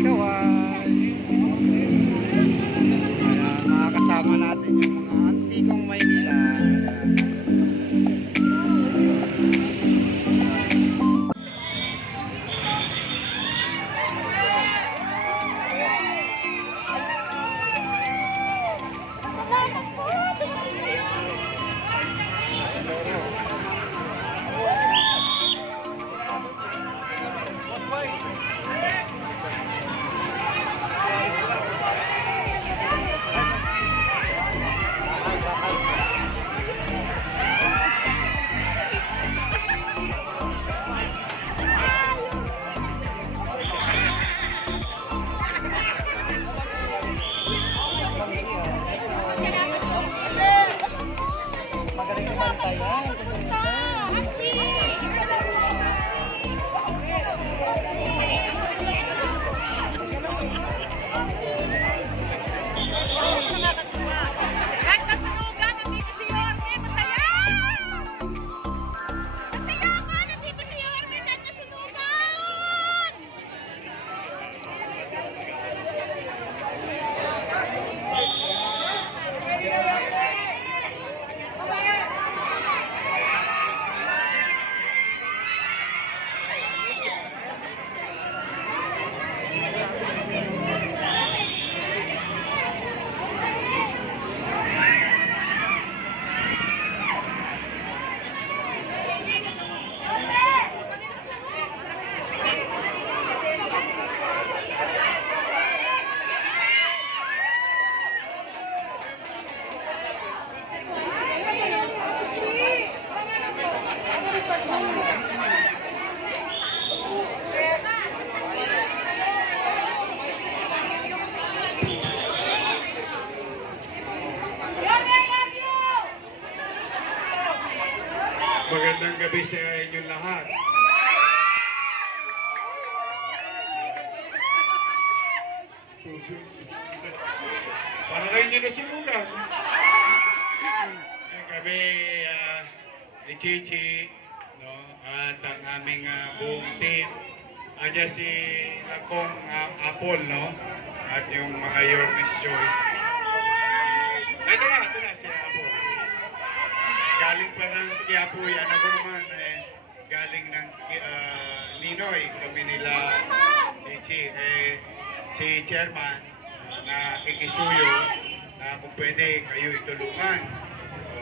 kawas. Kaya makakasama natin yung mga antikong Maynila. Magandang gabi sa inyong lahat. Para kayo nyo nasunugan. Kami ni Chichi, no? At ang aming buong team. Andiyan si Lakong Apple, no? At yung mga Your Miss Choice. Ito na si Apple. Galing pa ng Quiapo yan. Ako naman, galing ng Ninoy. Kami nila, Chichi. Si Chairman, na kikisuyo, na kung pwede, kayo itulungan.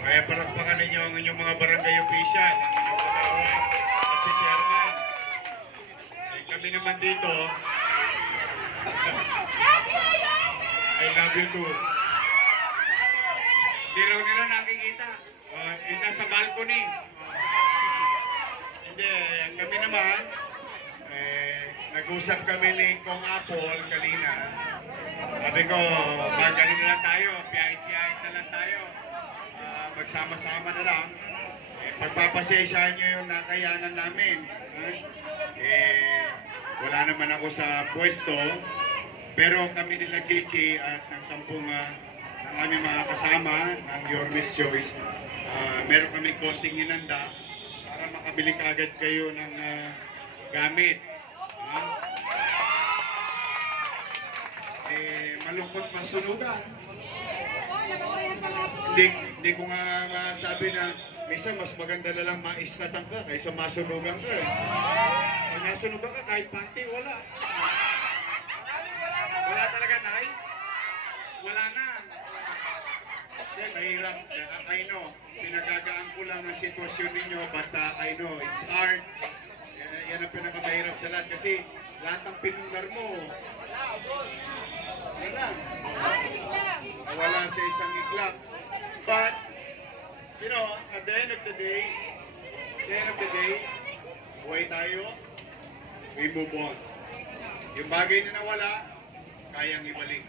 Kaya palakpakan ninyo ang inyong mga barangay official, ang inyong kalawan, at si Chairman. Kami naman dito, I love you too. Hindi raw nila nakikita. Yung nasa balcony. Hindi, kami naman, nag-usap kami ni Kong Apple kanina. Sabi ko, magaling na lang tayo, piyahit-piyahit na lang tayo. Magsama-sama na lang. Pagpapasensyahan nyo yung nakayanan namin. Wala naman ako sa pwesto. Pero kami nila Chichi at ng 10 ng aming mga kasama ng Your Miss Choice, meron kami konting hinanda para makabili kaagad kayo ng gamit. Malungkot masunugan. Hindi ko nga masabi na minsan mas maganda na lang maisnatan ka kaysa masunugan ka. Pag nasunugan ka kahit panty, wala. Wala talaga, Nay? Wala na. Mahirap. I know. Pinagagaan ko lang ang sitwasyon ninyo, but I know it's hard. Yan ang pinakamahirap sa lahat kasi lahat ng pinungar mo wala sa isang iglap. But you know, at the end of the day, buhay tayo, we move on. Yung bagay na nawala, kayang ibalik.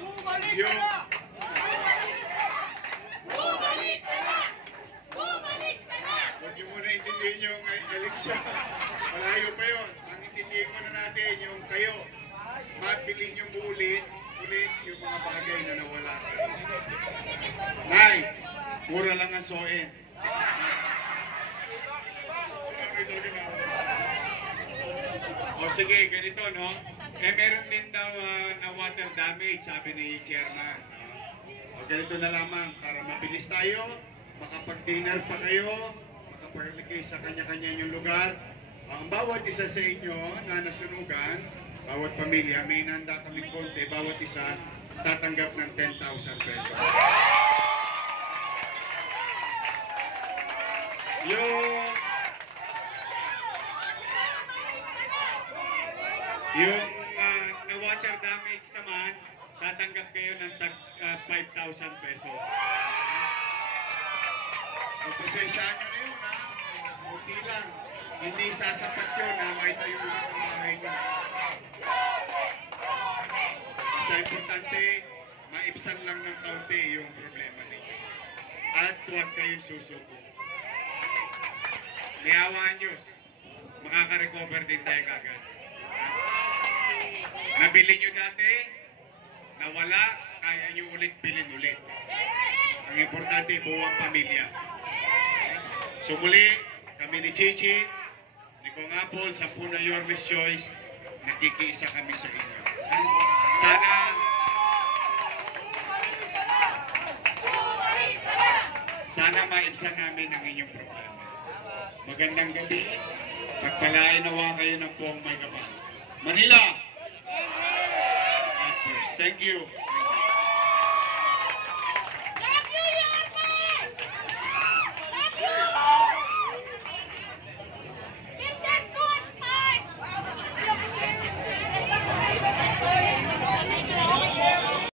Bumalik ka na! Bumalik ka na! Bumalik ka na! Huwag nyo muna intindihin yung eleksyon. Malayo pa yun. Ang intindihin muna natin yung kayo. Mabiling yung ulit yung mga bagay na nawala sa inyo. Nay, mura lang ang soin. O sige, ganito, no? meron din daw na water damage, sabi ni Chairman. O ganito na lamang para mabilis tayo, makapag-dinner pa kayo, makapag-ligay sa kanya-kanya yung lugar. Ang bawat isa sa inyo na nasunugan, bawat pamilya, may nanda kaming konti, bawat isa tatanggap ng 10,000 pesos. Yung na water damage naman, tatanggap kayo ng 5,000 pesos. So, pasensyahan nyo na yun, ha? Buti lang. Hindi sasapat yun na may tayo ulit ang bahay nyo. Sa importante, maibsan lang ng kaunti yung problema ninyo. At huwag kayong susuko. May awa ang Diyos. Makaka-recover din tayo kagad. Nabili nyo dati, nawala, kaya nyo ulit bilhin ulit. Ang importante, buwang pamilya. So muli, kami ni Chichi, ni Kong Apple, sa Puno Yormes Choice, nakikiisa kami sa inyo. Sana maibsan namin ang inyong problema. Magandang gabi, pagpalain nawa kayo ng buong may kapal. Manila! Thank you.